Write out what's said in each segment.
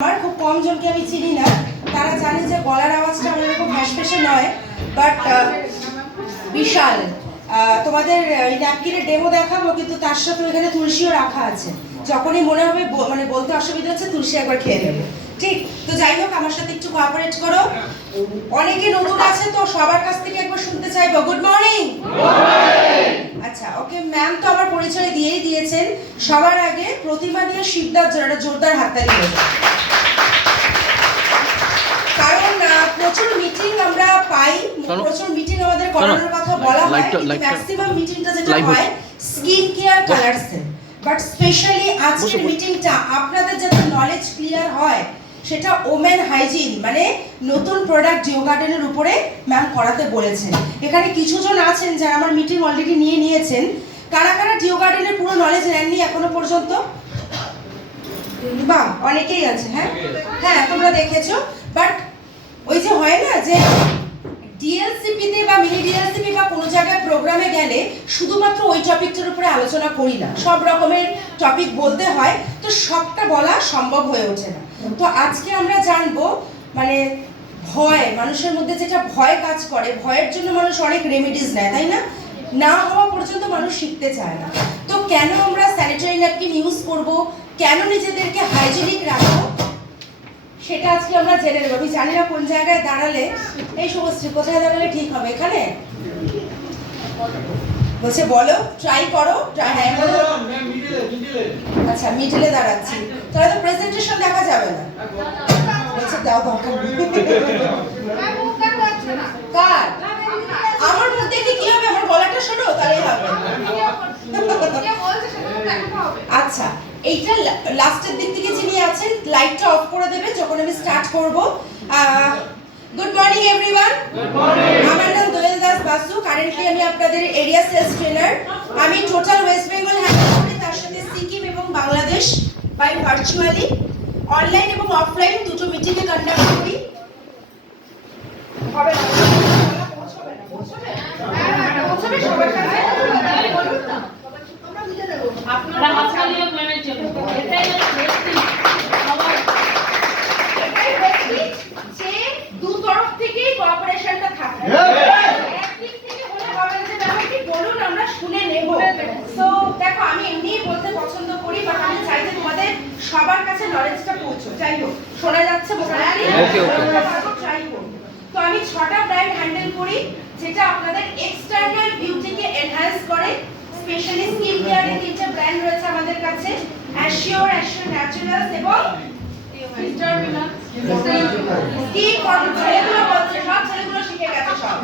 আমার খুব কম জনকে আমি চিনি না, তারা জানে যে গলার আওয়াজটা আমার এরকম ফ্যাসফেসে নয়, বাট বিশাল। তোমাদের ন্যাপকিনের ডেমো দেখাবো, কিন্তু তার সাথে এখানে তুলসীও রাখা আছে। যখনই মনে হবে মানে বলতে অসুবিধা হচ্ছে, তুলসী একবার খেয়ে নেবে, ঠিক? তো যাই হোক, আমার সাথে একটু কোঅপারেট করো। অনেকে নতুন আছে, তো সবার কাছ থেকে একবার শুনতে চাইবো গুড মর্নিং। আচ্ছা, ওকে, ম্যাম তো আমার পরিচয় দিয়েই দিয়েছেন। সবার আগে প্রতিমা দিয়ে শিবদার জন্য একটা জোরদার হাততালি দেব, কারণ প্রচুর মিটিং আমরা পাই, প্রচুর মিটিং আমাদের করানোর কথা বলা হয়, কিন্তু ম্যাক্সিমাম মিটিংটা যেটা হয় স্কিন কেয়ার কালারসে। বাট স্পেশালি আজকের মিটিংটা আপনাদের যাতে নলেজ ক্লিয়ার হয়, সেটা ওমেন হাইজিন মানে নতুন প্রোডাক্ট জিও গার্ডেনের উপরে ম্যাম করাতে বলেছেন। এখানে কিছুজন আছেন যারা আমার মিটিং অলরেডি নিয়েছেন। কারা কারা জিও গার্ডেনের পুরো নলেজ নেননি এখনো পর্যন্ত? বাহ, অনেকেই আছে। হ্যাঁ হ্যাঁ, তোমরা দেখেছো। বাট ওই যে হয় না যে ডিএলসিপিতে বা মিনি ডিএলসিপি বা কোনো জায়গায় প্রোগ্রামে গেলে শুধুমাত্র ওই টপিকটার উপরে আলোচনা করি না, সব রকমের টপিক বলতে হয়, তো সবটা বলা সম্ভব হয়ে ওঠে না। তো আজকে আমরা জানবো মানে ভয়, মানুষের মধ্যে যেটা ভয় কাজ করে, ভয়ের জন্য মানুষ অনেক রেমেডিস নেয়, তাই না? না হওয়া পর্যন্ত মানুষ শিখতে চায় না। তো কেন আমরা স্যানিটারি ন্যাপকিন ইউজ করব, কেন নিজেদেরকে হাইজিনিক রাখবো, সেটা আজকে আমরা জেনে নেব। আমি জানি না কোন জায়গায় দাঁড়ালে, এই সমস্ত কোথায় দাঁড়ালে ঠিক হবে। এখানে বলছে বলো, ট্রাই করো। হ্যাঁ বলো। আচ্ছা, মিডলে দাঁড়াচ্ছি, তাহলে তো প্রেজেন্টেশন দেখা যাবে না। বলছে দাও দরকার কার, আমার মুখ দেখে কি হবে? আমার গলাটা শোনো, তাহলেই হবে। আচ্ছা, এইটা লাস্টের দিক থেকে যিনি আছেন, লাইটটা অফ করে দেবেন যখন আমি স্টার্ট করব। Good morning everyone. আমার নাম দোয়েল দাস বাসু। কারেন্টলি আমি আপনাদের এরিয়া সেলস ট্রেনার। আমি টোটাল ওয়েস্ট বেঙ্গল হ্যান্ডেল করি, তার সাথে সিকিম এবং বাংলাদেশ বাই ভার্চুয়ালি, অনলাইন এবং অফলাইন দুটো মিটিংয়ে কন্ডাক্ট করি। হবে না, পৌঁছবে না, পৌঁছবে? হ্যাঁ, পৌঁছবে সবার কাছে। বলুন না, আমরা বুঝে দেব। আপনারা হাততালিও ম্যানেজ করুন। এটাই যে দু তরফ থেকেই কোঅপারেশনটা থাকে। একদিক থেকে হলে হবে না যে ব্যাপারটা কি বলুন, আমরা শুনে নেব। সো দেখো, আমি এমনিই বলতে পছন্দ করি, বাট আমি চাই যে তোমাদের সবার কাছে নলেজটা পৌঁছো। যাই হোক, শোনা যাচ্ছে মোটামুটি? ওকে ট্রাই করব। তো আমি 6টা ব্র্যান্ড হ্যান্ডেল করি, যেটা আপনাদের এক্সটার্নাল বিউটিকে এনহ্যান্স করে। স্পেশালি স্কিন কেয়ারের 3টে ব্র্যান্ড রয়েছে আমাদের কাছে, অ্যাশিওর, অ্যাশিওর ন্যাচারালস এবং স্কিন ফর্মুলা। এগুলো বলছে সব ছেলেগুলো শিখে গেছে সব।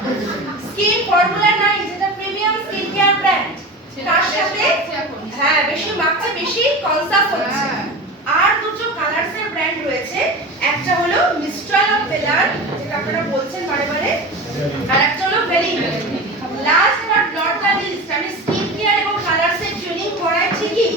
স্কিন ফর্মুলা 9 যেটা প্রিমিয়াম স্কিন কেয়ার ব্র্যান্ড, তার সাথে হ্যাঁ বেশি মাত্রা, বেশি কনসাস হচ্ছে। আর দুটো কালারসের ব্র্যান্ড রয়েছে, একটা হলো মিস্ট্রাল অফ বেলার, যেটা আপনারা বলছেন বারে বারে, আর একটা হলো very. Last but not the least, আমি স্কিন কেয়ার এবং কালারসের ট্রেনিং করাই ঠিকই,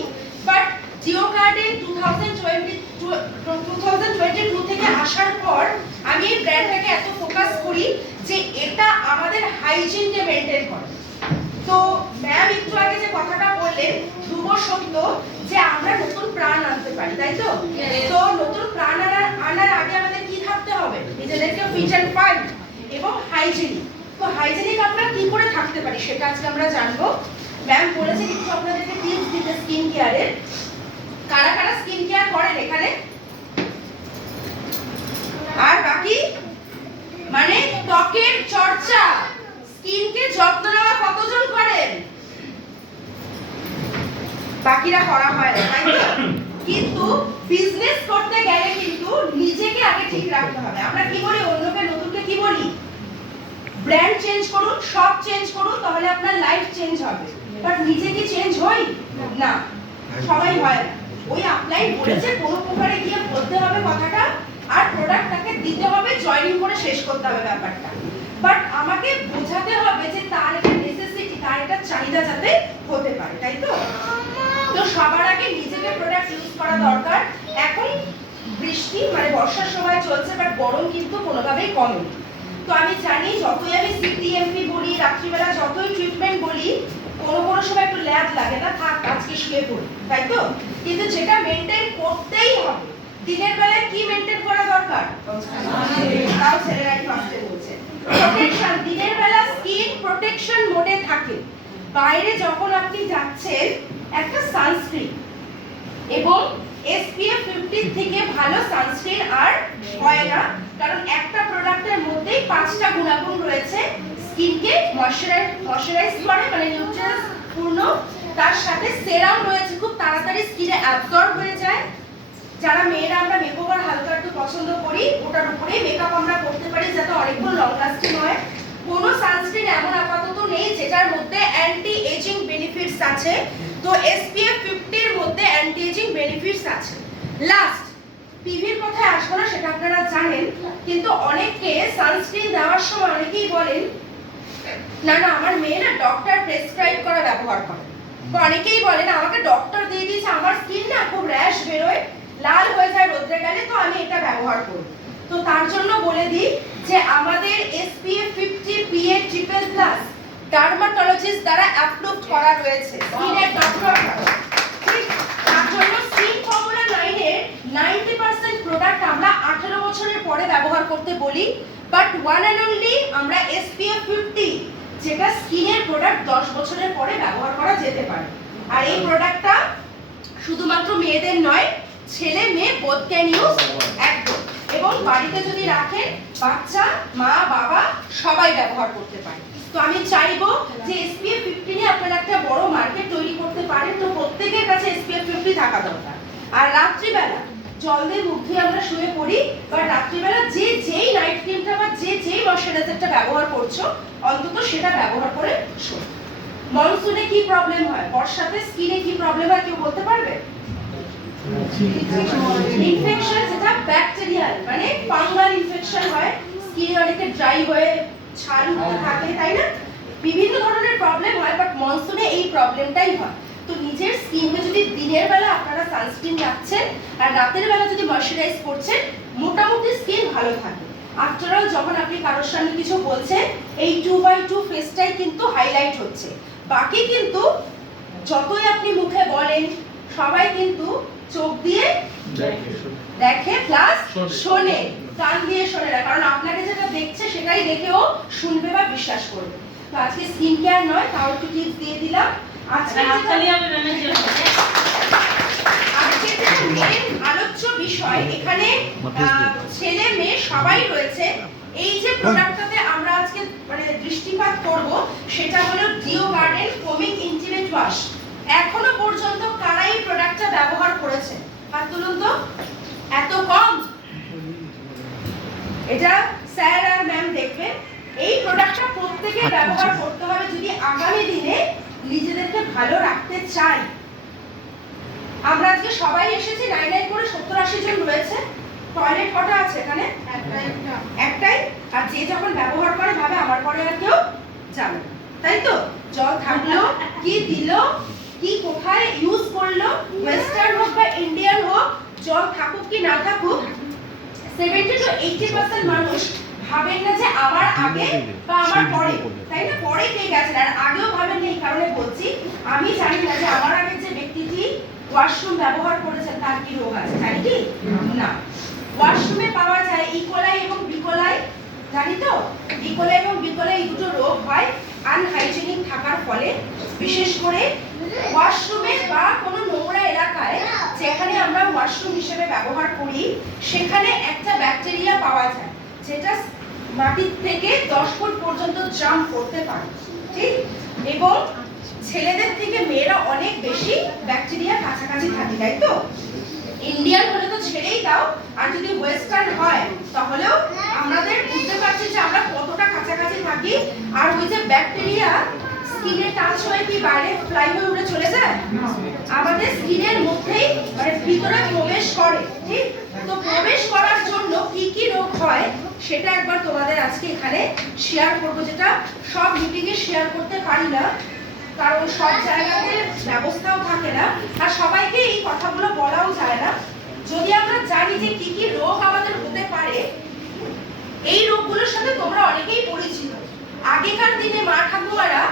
বাট জিও গার্ডেন 2022 থেকে আসার পর আমি এই ব্র্যান্ডটাকে এত ফোকাস করি যে এটা আমাদের হাইজিনকে মেইনটেইন করে। তো ম্যাম একটু আগে যে কথাটা বললেন ধ্রুব সত্য, যে আমরা নতুন প্রাণ আনতে পারি, তাই তো? তো নতুন প্রাণ আনার আগে আমাদের কি থাকতে হবে? নিজেদেরকে ফিট অ্যান্ড ফাইন এবং হাইজিনিক। তো হাইজিনিক আমরা কি করে থাকতে পারি সেটা আজকে আমরা জানবো। ম্যাম বলেছেন একটু আপনাদেরকে টিপস দিতে স্কিন কেয়ারের। কারা কারা স্কিন কেয়ার করেন এখানে? আর বাকি মানে ত্বকের চর্চা, স্কিনকে যত্ন নেওয়া কতজন করেন? বাকিরা করা হয় না, তাই তো? কিন্তু বিজনেস করতে গেলে কিন্তু নিজেকে আগে ঠিক রাখতে হবে। আমরা কি বলি অন্যকে, নতুনকে কি বলি? ব্র্যান্ড চেঞ্জ করুন, সব চেঞ্জ করুন, তাহলে আপনার লাইফ চেঞ্জ হবে। বাট নিজে কি চেঞ্জ হই না? সবাই হয় না। ওই আপলাইন বলেছে কোনো প্রকারে গিয়ে বলতে হবে কথাটা, আর প্রোডাক্টটাকে দিতে হবে, জয়েনিং করে শেষ করতে হবে ব্যাপারটা। বাট আমাকে বোঝাতে হবে যে তার একটা নেসেসিটি, তার একটা চাহিদা যাতে হতে পারে, তাই তো? তো সবার আগে নিজেকে প্রোডাক্ট ইউজ করা দরকার। এখন বৃষ্টি মানে বর্ষার সময় চলছে, বাট গরম কিন্তু কোনোভাবেই কমেনি। তো আমি জানি যতই আমি সিটিএমপি বলি, রাত্রিবেলা যতই ট্রিটমেন্ট বলি, কোনো সময় একটু ল্যাব লাগে না, থাক আজকে শুয়ে পড়ি, তাই তো? কিন্তু যেটা মেইনটেইন করতেই হবে, দিনের বেলায় কি মেইনটেইন করা দরকার? তাও ছেলেরাই ফার্স্টে বলছে। প্রোটেকশন, দিনের বেলা স্কিন প্রোটেকশন মোডে থাকে। বাইরে যখন আপনি যাচ্ছেন একটা সানস্ক্রিন এবং SPF 50 থেকে ভালো সানস্ক্রিন আর হয় না, কারণ একটা প্রোডাক্টের মধ্যেই 5টা গুণাগুণ রয়েছে। স্কিনকে ময়শ্চারাইজ করে, মানে নিউট্রিয়েন্টস পূর্ণ, তার সাথে সেরাম রয়েছে, খুব তাড়াতাড়ি স্কিনে অ্যাবজর্ব হয়ে যায়। যারা মেয়েরা আমরা মেকওভার হালকা একটু পছন্দ করি, ওটার উপরেই মেকআপ আমরা করতে পারি যাতে অনেকক্ষণ লং লাস্টিং হয়। কোনো সানস্ক্রিন এমন আপাতত নেই যেটার মধ্যে অ্যান্টি এজিং বেনিফিটস আছে, তো SPF 50 এর মধ্যে অ্যান্টি এজিং বেনিফিটস আছে। লাস্ট পিভির কথায় আসবো না, সেটা আপনারা জানেন, কিন্তু অনেকে সানস্ক্রিন দেওয়ার সময় অনেকেই বলেন না না আমার মেয়ে না ডক্টর প্রেসক্রাইব করা ব্যবহার করে। তো অনেকেই বলেন আমাকে ডক্টর দিয়ে দিয়েছে, আমার স্কিন না খুব র্যাশ বেরোয়, লাল হয়ে যায় রোদ্রে গেলে, তো আমি এটা ব্যবহার করি। তো তার জন্য বলে দিই যে আমাদের SPF 50 PA ট্রিপল+ ডার্মাটোলজিস্ট দ্বারা অ্যাপ্রুভড করা রয়েছে স্কিনের ডক্টর। তার জন্য স্কিন ফর্মুলা 9 এর 90% প্রোডাক্ট আমরা 18 বছরের পরে ব্যবহার করতে বলি, বাট ওয়ান এন্ড অনলি আমরা SPF 50 যেটা স্কিনের প্রোডাক্ট 10 বছরের পরে ব্যবহার করা যেতে পারে। আর এই প্রোডাক্টটা শুধুমাত্র মেয়েদের নয়, ছেলে মেয়ে বোথ ক্যান ইউজ একদম, এবং বাড়িতে যদি রাখেন বাচ্চা মা বাবা সবাই ব্যবহার করতে পারে। তো আমি চাইবো যে SPF 50 এ আপনারা একটা বড় মার্কেট তৈরি করতে পারেন, তো প্রত্যেকের কাছে SPF 50 থাকা দরকার। আর রাত্রিবেলা জল দিয়ে মুখ ধুয়ে আমরা শুয়ে পড়ি, বা রাত্রিবেলা যে যেই নাইট ক্রিমটা বা যে যেই ময়শ্চারাইজারটা ব্যবহার করছো অন্তত সেটা ব্যবহার করে শোও। মনসুনে কি প্রবলেম হয়, বর্ষাতে স্কিনে কি প্রবলেম হয় কেউ বলতে পারবে? ইনফেকশন, যেটা ব্যাকটেরিয়াল মানে ফাঙ্গাল ইনফেকশন হয়, স্কিন অনেকে ড্রাই হয়ে ছাল উঠতে থাকে, তাই না? বিভিন্ন ধরনের প্রবলেম হয়, বাট মনসুনে এই প্রবলেমটাই হয়। তো নিজের স্কিনকে যদি দিনের বেলা আপনারা সানস্ক্রিন রাখছেন আর রাতের বেলা যদি ময়শ্চারাইজ করছেন, মোটামুটি স্কিন ভালো থাকে। আফটার অল যখন আপনি কারোর সামনে কিছু বলছেন, এই 2x2 ফেসটাই কিন্তু হাইলাইট হচ্ছে, বাকি কিন্তু যতই আপনি মুখে বলেন সবাই কিন্তু চোখ দিয়ে দেখে প্লাস শোনে, কান দিয়ে শোনে না, কারণ আপনাকে যেটা দেখছে সেটাই দেখেও শুনবে বা বিশ্বাস করবে। তো আজকে স্কিন কেয়ার নয়, তাও একটু টিপস দিয়ে দিলাম। আজকে মেন আলোচ্য বিষয় এখানে ছেলে মেয়ে সবাই রয়েছে। এই যে প্রোডাক্টটাতে আমরা আজকে মানে দৃষ্টিপাত করব সেটা হলো ডিও গার্ডেন ফোমিং ইন্টিমেট ওয়াশ। এখনো পর্যন্ত কারা এই প্রোডাক্টটা ব্যবহার করেছে? হাত তুলুন তো। এত কম? এটা স্যার আর ম্যাম দেখবেন। এই প্রোডাক্টটা প্রত্যেকে ব্যবহার করতে হবে যদি আগামী দিনে নিজেদেরকে ভালো রাখতে চাই। আমরা আজকে সবাই এসেছি 9 করে 70-80 জন রয়েছে। টয়লেট কটা আছে এখানে? একটাই। আর যে যখন ব্যবহার করে ভাবে আমার পরে আর কেউ যাবে, তাই তো? জল থাকলো, কি দিল, কি কোথায় ইউজ করলো, ওয়েস্টার্ন হোক বা ইন্ডিয়ান হোক, জল থাকুক কি না থাকুক, 70 to 80% মানুষ ভাবেন না যে আমার আগে বা আমার পরে, তাই না? পরে কে গেছেন, আর আগেও ভাবেন না। এই কারণে বলছি, আমি জানি না যে আমার আগে যে ব্যক্তিটি ওয়াশরুম ব্যবহার করেছেন তার কি রোগ আছে, জানি কি না? ওয়াশরুমে পাওয়া যায় ইকোলাই এবং বিকোলাই, জানি তো? ইকোলাই এবং বিকোলাই এই দুটো রোগ হয় আনহাইজেনিক থাকার ফলে। বিশেষ করে ওয়াশরুমে বা কোনো নোংরা এলাকায় যেখানে আমরা ওয়াশরুম হিসেবে ব্যবহার করি, সেখানে একটা ব্যাকটেরিয়া পাওয়া যায় যেটা মাটির থেকে 10 ফুট পর্যন্ত জাম্প করতে পারে, ঠিক? এবং ছেলেদের থেকে মেয়েরা অনেক বেশি ব্যাকটেরিয়া কাছাকাছি থাকে, তাই তো? ইন্ডিয়ান হলে তো ছেড়েই দাও, আর যদি ওয়েস্টার্ন হয় তাহলেও আমাদের বুঝতে পারছি যে আমরা কতটা কাছাকাছি থাকি। আর ওই যে ব্যাকটেরিয়া স্কিনে টাচ হয়ে কি বাইরে ফ্লাই হয়ে উড়ে চলে যায়? আমাদের স্কিনের মধ্যেই মানে ভিতরে প্রবেশ করে, ঠিক? তো প্রবেশ করার জন্য কি কি রোগ হয় সেটা একবার তোমাদের আজকে এখানে শেয়ার করব, যেটা সব মিটিংয়ে শেয়ার করতে পারি না, কারণ সব জায়গাতে ব্যবস্থাও থাকে না, আর সবাইকে এই কথাগুলো বলাও যায় না। যদি আমরা জানি যে কি কি রোগ আমাদের হতে পারে, এই রোগগুলোর সাথে তোমরা অনেকেই পরিচিত। আগেকার দিনে মা ঠাকুমারা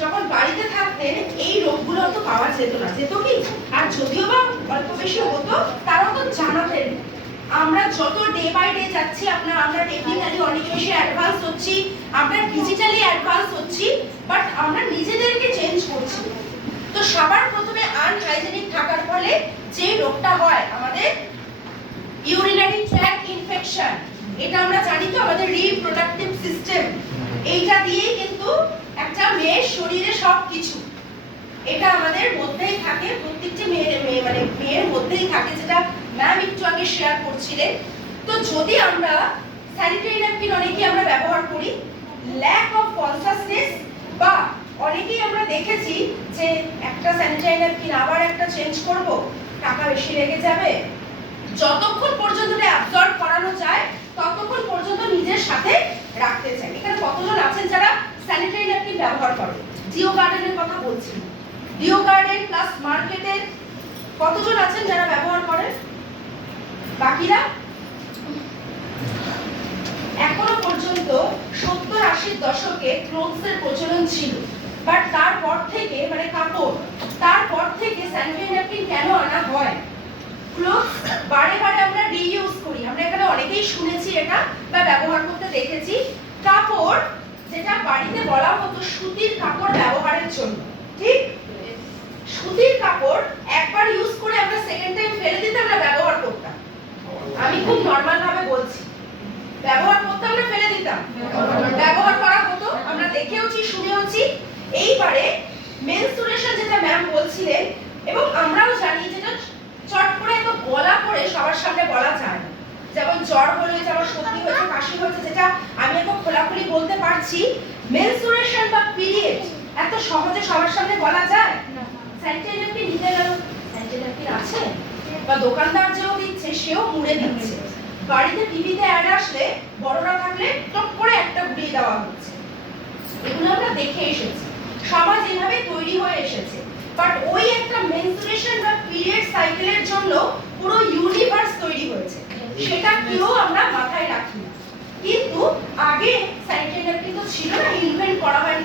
যখন বাড়িতে থাকতেন এই রোগগুলো তো পাওয়া যেত না, যেত কি? আর যদিও বা অল্প বেশি হতো তারাও তো জানাতেন। আমরা যত ডে বাই ডে যাচ্ছি আমরা টেকনিক্যালি অনেক বেশি অ্যাডভান্স হচ্ছি, আমরা ডিজিটালি অ্যাডভান্স হচ্ছি, বাট আমরা নিজেদেরকে চেঞ্জ করছি। তো সবার প্রথমে আনহাইজেনিক থাকার ফলে যে রোগটা হয় আমাদের ইউরিনারি ট্র্যাক্ট ইনফেকশন, এটা আমরা জানি তো আমাদের রিপ্রোডাক্টিভ সিস্টেম, এইটা দিয়েই কিন্তু একটা মেয়ের শরীরে সব কিছু, এটা আমাদের মধ্যেই থাকে, প্রত্যেকটি মেয়ের মধ্যেই থাকে, যেটা ম্যাম একটু আগে শেয়ার করছিলেন। তো যদি আমরা স্যানিটারি ন্যাপকিন অনেকেই আমরা ব্যবহার করি, ল্যাক অফ কনসাসনেস, বা অনেকেই আমরা দেখেছি যে একটা স্যানিটারি ন্যাপকিন আবার একটা চেঞ্জ করব, টাকা বেশি লেগে যাবে, যতক্ষণ পর্যন্ত এটা অ্যাবজর্ব করানো যায় ততক্ষণ পর্যন্ত নিজের সাথে রাখতে চাই। এখানে কতজন আছেন যারা স্যানিটারি ন্যাপকিন ব্যবহার করেন? ডিও গার্ডেনের কথা বলছি, ডিও গার্ডেন প্লাস মার্কেটের কতজন আছেন যারা ব্যবহার করেন? বাকিরা? এখনো পর্যন্ত 70-80 দশকে ক্লোথসের প্রচলন ছিল, বাট তারপর থেকে কাপড়, তারপর থেকে স্যানিটারি ন্যাপকিন কেন আনা হয়? ক্লোথস বারে বারে আমরা রিইউজ করি, আমরা এখানে অনেকেই শুনেছি এটা বা ব্যবহার করতে দেখেছি। কাপড় যেটা বাড়িতে বলা হতো সুতির কাপড় ব্যবহারের জন্য, ঠিক? সুতির কাপড় একবার ইউজ করে আমরা সেকেন্ড টাইম ফেলে দিতে আমরা ব্যবহার করতাম, আমি খুব নরমাল ভাবে বলছি, ব্যবহার করতাম না ফেলে দিতাম, ব্যবহার করা হতো, আমরা দেখেওছি শুনেওছি। এইবারে মেনস্ট্রুয়েশন যেটা ম্যাম বলছিলেন, এবং আমরাও জানি যেটা চট করে এত বলা করে সবার সামনে বলা যায় না, যেমন জ্বর হলে, যেমন সর্দি হয়েছে, কাশি হয়েছে, যেটা আমি এত খোলাখুলি বলতে পারছি, মেনস্ট্রুয়েশন বা পিরিয়ড এত সহজে সবার সামনে বলা যায় না। স্যানিটারি ন্যাপকিন নিতে গেল, স্যানিটারি ন্যাপকিন আছে, বা দোকানদার যেও দিচ্ছে সেও মুড়ে দিচ্ছে, বাড়িতে টিভিতে অ্যাড আসলে বড়রা থাকলে টপ করে একটা ঘুরিয়ে দেওয়া হচ্ছে, এগুলো আমরা দেখে এসেছি, সমাজ এভাবে তৈরি হয়ে এসেছে। বাট ওই একটা মেনস্ট্রুয়েশন বা পিরিয়ড সাইকেলের জন্য পুরো ইউনিভার্স তৈরি হয়েছে, সেটা কেউ আমরা মাথায় রাখি না। কিন্তু আগে স্যানিটারি ন্যাপকিন তো ছিল না, ইনভেন্ট করা হয়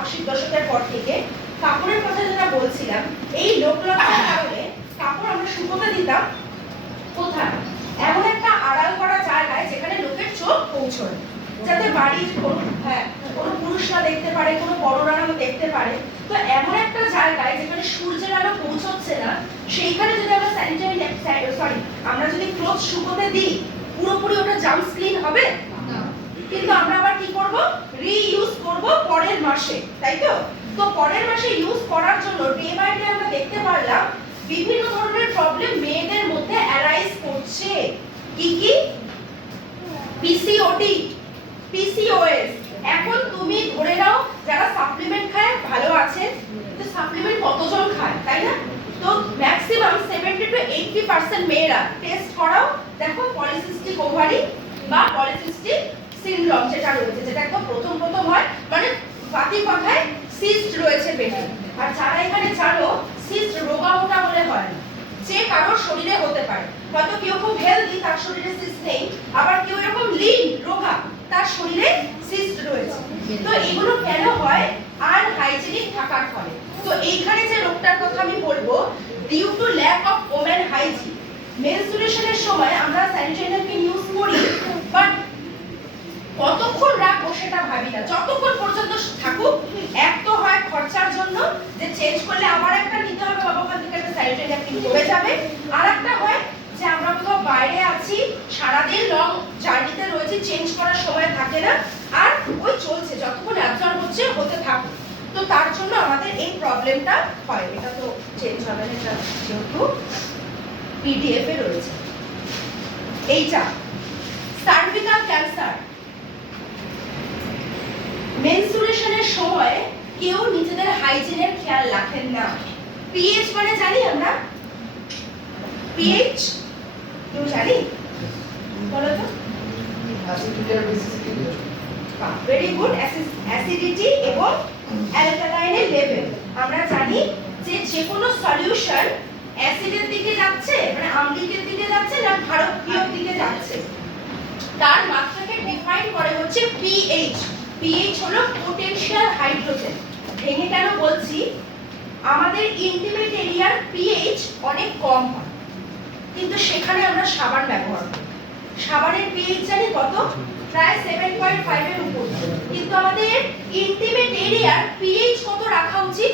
80 দশকের পর থেকে। কাপড়ের কথা যেটা বলছিলাম, এই লোকলজ্জার কারণে কাপড় আমরা শুকোতে দিতাম কোথায়? এমন একটা আড়াল করা জায়গায় যেখানে লোকের চোখ পৌঁছয়, যাতে বাড়ির কোনো পুরুষরা দেখতে পারে, কোনো বড়রা দেখতে পারে। তো এমন একটা জায়গায় যেখানে সূর্যের আলো পৌঁছচ্ছে না, সেইখানে যদি আমরা আমরা যদি ক্লথ শুকোতে দিই, পুরোপুরি ওটা জাম্প ক্লিন হবে না, কিন্তু আমরা আবার কি করব? রিইউজ করব পরের মাসে, তাই তো? তো পরের মাসে ইউজ করার জন্য ডে বাই ডে আমরা দেখতে পারলাম বিভিন্ন ধরনের প্রবলেম মেয়েদের মধ্যে অ্যারাইজ করছে। কি কি? PCOD, PCOS. এখন তুমি ধরে নাও যারা সাপ্লিমেন্ট খায় ভালো আছে, তো সাপ্লিমেন্ট কতজন খায়, তাই না? তো ম্যাক্সিমাম 70 to 80% মেয়েরা টেস্ট করাও, দেখো পলিসিস্টিক ওভারি বা পলিসিস্টিক সিনড্রোম যেটা রয়েছে, যেটা একদম প্রথম হয়, বাতি কথায় সিস্ট রয়েছে পেটে। আর যারা এখানে জানো সিস্ট রোগামোটা বলে হয় না, যে কারোর শরীরে হতে পারে, হয়তো কেউ খুব হেলদি তার শরীরে সিস্ট নেই, আবার কেউ এরকম লিন রোগা তার শরীরে সিস্ট রয়েছে। তো এগুলো কেন হয়? আনহাইজেনিক থাকার ফলে। তো এইখানে যে রোগটার কথা আমি বলবো, due to lack of women hygiene. মেনস্ট্রুয়েশনের সময় আমরা স্যানিটারি ন্যাপকিন ইউজ করি, বাট কতক্ষণ রাখবো সেটা ভাবি না, যতক্ষণ পর্যন্ত থাকুক। এক তো হয় খরচার জন্য, যে চেঞ্জ করলে আবার একটা নিতে হবে, বাবা ওখান থেকে একটা স্যানিটারি ন্যাপকিন পড়ে যাবে। আর একটা হয় যে আমরা কোথাও বাইরে আছি, সারাদিন লং জার্নিতে রয়েছি, চেঞ্জ করার সময় থাকে না, আর ওই চলছে, যতক্ষণ অ্যাবজর্ব হচ্ছে হতে থাকুক। তো তার জন্য আমাদের এই প্রবলেমটা হয়। এটা তো চেঞ্জ হবে না, যেহেতু পিডিএফ এ রয়েছে। এইটা সার্ভিক্যাল ক্যান্সার। মেনস্ট্রুয়েশনের সময় কেউ নিজেদের হাইজিনের খেয়াল রাখেন না। পিএইচ মানে জানি আমরা, পিএইচ কেউ জানি? বলো তো। Very good. অ্যাসিডিটি এবং অ্যালকালাইনের লেভেল। আমরা জানি যে যে কোনো সলিউশন অ্যাসিডের দিকে যাচ্ছে, আম্লিকের দিকে যাচ্ছে না ক্ষারকীয়র দিকে যাচ্ছে, তার মাত্রাকে ডিফাইন করে হচ্ছে পিএইচ। পিএইচ হলো পোটেনশিয়াল হাইড্রোজেন। ভেঙে কেন বলছি? আমাদের ইন্টিমেট এরিয়ার পিএইচ অনেক কম হয়, কিন্তু সেখানে আমরা সাবান ব্যবহার করি। সাবানের পিএইচ জানি কত? প্রায় 7.5 এর উপর। কিন্তু আমাদের ইন্টিমেট এরিয়ার পিএইচ কত রাখা উচিত?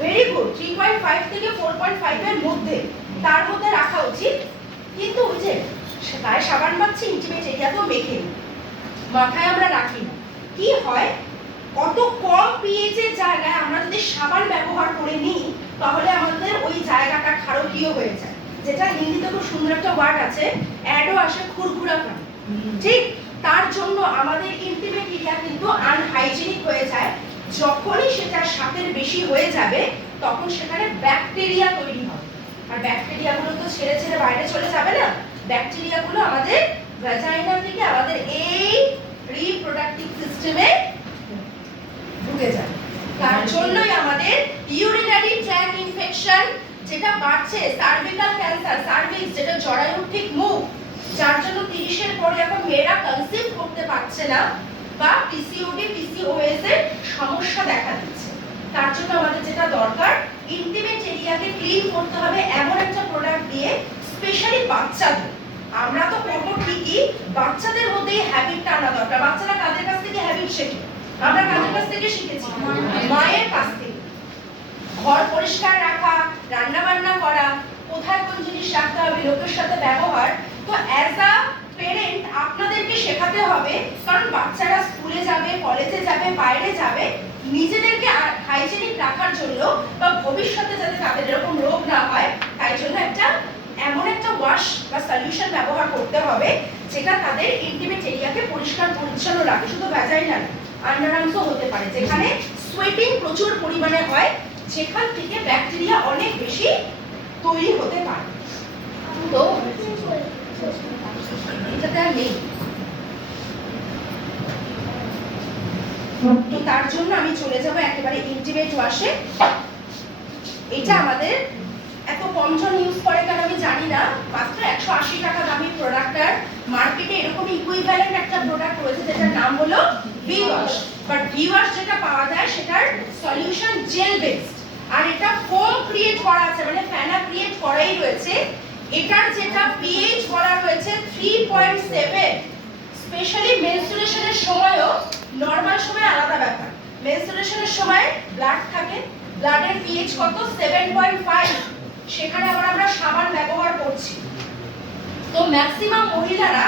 ভেরি গুড, 3.5 থেকে 4.5 এর মধ্যে, তার মধ্যে রাখা উচিত। কিন্তু ওই যে গায়ে সাবান মাখছি, ইন্টিমেট এরিয়াতেও মেখে মাথায় আমরা রাখি না। কি হয়, কত কম পিএইচ এর জায়গায় আমরা যদি সাবান ব্যবহার করে নিই, তাহলে আমাদের ওই জায়গাটা ক্ষারকীয় হয়ে যায়, যেটা হিন্দিতে খুব সুন্দর একটা ওয়ার্ড আছে, অ্যাডও আসে, খুরখুরা ভাব। ঠিক তার জন্য আমাদের ইন্টিমেট এরিয়া কিন্তু আনহাইজেনিক হয়ে যায়। যখনই সেটা 7 এর বেশি হয়ে যাবে, তখন সেখানে ব্যাকটেরিয়া তৈরি হবে। আর ব্যাকটেরিয়াগুলো তো ছেড়ে ছেড়ে বাইরে চলে যাবে না, ব্যাকটেরিয়াগুলো আমাদের ভ্যাজাইনা থেকে আমাদের এই রিপ্রোডাক্টিভ সিস্টেমে ঢুকে যায়। তার জন্যই আমাদের ইউরিনারি ট্র্যাক্ট ইনফেকশন যেটা বাড়ছে, সার্ভিক্যাল ক্যান্সার, সার্ভিক্স যেটা জরায়ুর ঠিক মুখ, যার জন্য 30 এর পরে এখন মেয়েরা কনসিভ করতে পারছে না, বা পিসিওডি পিসিওএস এর সমস্যা দেখা দিচ্ছে। তার জন্য আমাদের যেটা দরকার, ইন্টিমেট এরিয়াকে ক্লিন করতে হবে এমন একটা প্রোডাক্ট দিয়ে, স্পেশালি বাচ্চাদের। আমরা তো করব ঠিকই, বাচ্চাদের মধ্যে এই হ্যাবিটটা আনা দরকার। বাচ্চারা কাদের কাছ থেকে হ্যাবিট শেখে? আমরা কাদের কাছ থেকে শিখেছি? মায়ের কাছ থেকে। ঘর পরিষ্কার রাখা, রান্না বান্না করা, কোথায় কোন জিনিস রাখতে হবে, লোকের সাথে ব্যবহার। তো অ্যাজ আ পেরেন্ট আপনাদেরকে শেখাতে হবে, কারণ বাচ্চারা স্কুলে যাবে, কলেজে যাবে, বাইরে যাবে, নিজেদেরকে হাইজেনিক রাখার জন্য বা ভবিষ্যতে যাতে তাদের এরকম রোগ না হয়, তাই জন্য একটা এমন একটা ওয়াশ বা সলিউশন ব্যবহার করতে হবে, যেটা তাদের ইন্টিমেট এরিয়াকে পরিষ্কার পরিচ্ছন্ন রাখে। শুধু ভ্যাজাইনা না, আন্ডারআর্মসও হতে পারে, যেখানে সোয়েটিং প্রচুর পরিমাণে হয়, যেখান থেকে ব্যাকটেরিয়া অনেক বেশি তৈরি হতে পারে। তো এটাতে আর নেই। তো তার জন্য আমি চলে যাব একেবারে ইন্টিমেট ওয়াশে। এটা আমাদের এত কম জন ইউজ করে কেন আমি জানি না, মাত্র 180 টাকা দামি প্রোডাক্টটার মার্কেটে এরকম ইকুইভ্যালেন্ট একটা প্রোডাক্ট রয়েছে, যেটার নাম হলো V wash. But V wash যেটা পাওয়া যায় সেটার সলিউশন জেল বেসড, আর এটা ফোম ক্রিয়েট করা আছে, মানে ফেনা ক্রিয়েট করাই রয়েছে। এটার যেটা পিএইচ বলা রয়েছে 3.7। স্পেশালি মেনস্ট্রুয়েশনের সময়ও, নরমাল সময় আলাদা ব্যাপার, মেনস্ট্রুয়েশনের সময় ব্লাড থাকে, ব্লাডের পিএইচ কত? 7.5। সেখানে আবার আমরা সাবান ব্যবহার করছি। তো ম্যাক্সিমাম মহিলারা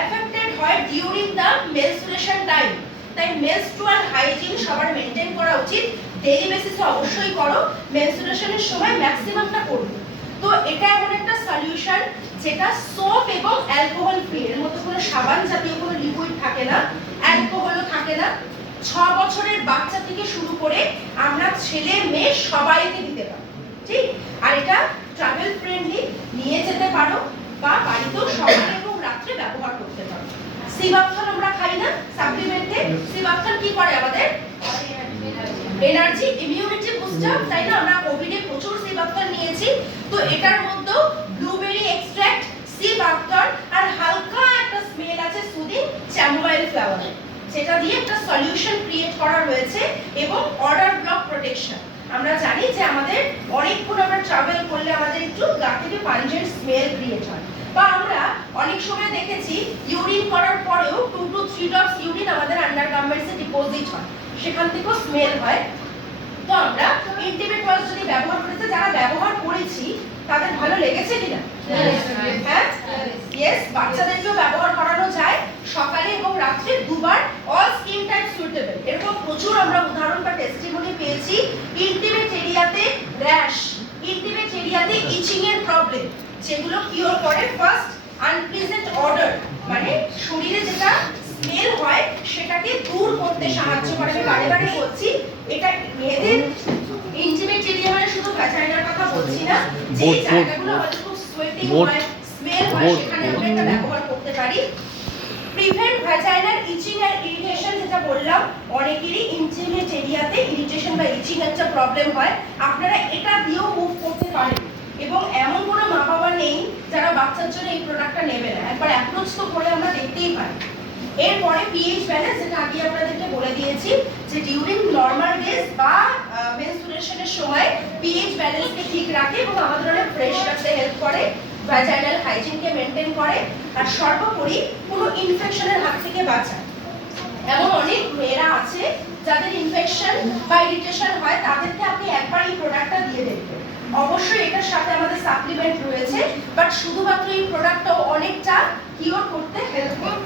এফেক্টেড হয় ডিউরিং দ্য মেনস্ট্রুয়েশন টাইম। তাই মেনস্ট্রুয়াল হাইজিন সবার মেইনটেইন করা উচিত। ডেইলি বেসিসে অবশ্যই করো, মেনস্ট্রুয়েশনের সময় ম্যাক্সিমামটা করবে। তো এটা এমন একটা সলিউশন যেটা সোপ এবং অ্যালকোহল ফ্রি, এর মধ্যে কোনো সাবান জাতীয় কোনো লিকুইড থাকে না, অ্যালকোহলও থাকে না। 6 বছরের বাচ্চা থেকে শুরু করে আমরা ছেলে মেয়ে সবাইকে দিতে পারি, ঠিক। আর এটা ট্রাভেল ফ্রেন্ডলি, নিয়ে যেতে পারো বা বাড়িতেও সকালে এবং রাত্রে ব্যবহার করতে পারো। সিবাকথান আমরা খাই না সাপ্লিমেন্টে, সিবাকথান কি করে আমাদের? এনার্জি, ইমিউনিটি বুস্টার, তাই না? আমরা কোভিডে প্রচুর সিবাকথান নিয়েছি। তো এটার মধ্যে ব্লুবেরি এক্সট্রাক্ট, সিবাকথান আর হালকা একটা স্মেল আছে সুদিং চ্যামোমাইল ফ্লাওয়ার, যেটা দিয়ে একটা সলিউশন ক্রিয়েট করা রয়েছে। এবং অর্ডার ব্লক প্রোটেকশন। আমরা জানি যে আমাদের অনেকক্ষণ আমরা ট্রাভেল করলে আমাদের একটু গা থেকে পাঞ্জেন্ট স্মেল ক্রিয়েট হয়, বা আমরা অনেক সময় দেখেছি ইউরিন করার পরেও 2 to 3 ড্রপস ইউরিন আমাদের আন্ডারগার্মেন্টসে ডিপোজিট হয়, সেখান থেকেও স্মেল হয়। তো আমরা ইন্টিমেট ওয়াশ যদি ব্যবহার করেছি, যারা ব্যবহার করেছি তাদের ভালো লেগেছে কিনা? হ্যাঁ, ইয়েস। বাচ্চাদেরকেও ব্যবহার করানো যায়, সকালে এবং রাত্রে দুবার, অল স্কিন টাইপ সুইটেবল। এরকম প্রচুর আমরা উদাহরণ বা টেস্টিমনি পেয়েছি। ইন্টিমেট এরিয়াতে র্যাশ, ইন্টিমেট এরিয়াতে ইচিং এর প্রবলেম, যেগুলো কিওর করে। ফার্স্ট, আনপ্লিজেন্ট অডর, মানে শরীরে যেটা স্মেল হয় সেটাকে দূর করতে সাহায্য করে। আমি বারে বারে বলছি, এটা মেয়েদের ইন্টিমেট এরিয়া মানে শুধু ভ্যাজাইনার কথা বলছি না, যে জায়গাগুলো আমাদের খুব সোয়েটিং হয়, স্মেল হয়, সেখানে আমরা এটা ব্যবহার করতে পারি। প্রিভেন্ট ভ্যাজাইনাল ইচিং আর ইরিটেশন, যেটা বললাম, অনেকেরই ইন্টিমেট এরিয়াতে ইরিটেশন বা ইচিং একটা প্রবলেম হয়, আপনারা এটা দিয়েও মুভ করতে পারেন। এবং এমন কোনো মা বাবা নেই যারা বাচ্চার জন্য এই প্রোডাক্টটা নেবে না, একবার অ্যাপ্রোচ তো করে আমরা দেখতেই পারি। এরপরে পিএইচ ব্যালেন্স, যেটা আগে আপনাদেরকে বলে দিয়েছি, যে ডিউরিং নরমাল ডেজ বা মেনস্ট্রুয়েশন মেনস্ট্রুয়েশনের সময় পিএইচ ব্যালেন্সকে ঠিক রাখে এবং আমাদের অনেক ফ্রেশ রাখতে হেল্প করে, ভ্যাজাইনাল হাইজিনকে মেনটেন করে, আর সর্বোপরি কোনো ইনফেকশনের হাত থেকে বাঁচায়। এমন অনেক মেয়েরা আছে যাদের ইনফেকশন বা ইরিটেশন হয়, তাদেরকে আপনি একবার এই প্রোডাক্টটা দিয়ে দেখবেন। অবশ্যই এটার সাথে আমাদের সাপ্লিমেন্ট রয়েছে, বাট শুধুমাত্র এই প্রোডাক্টটাও অনেকটা কিওর করতে হেল্প করে।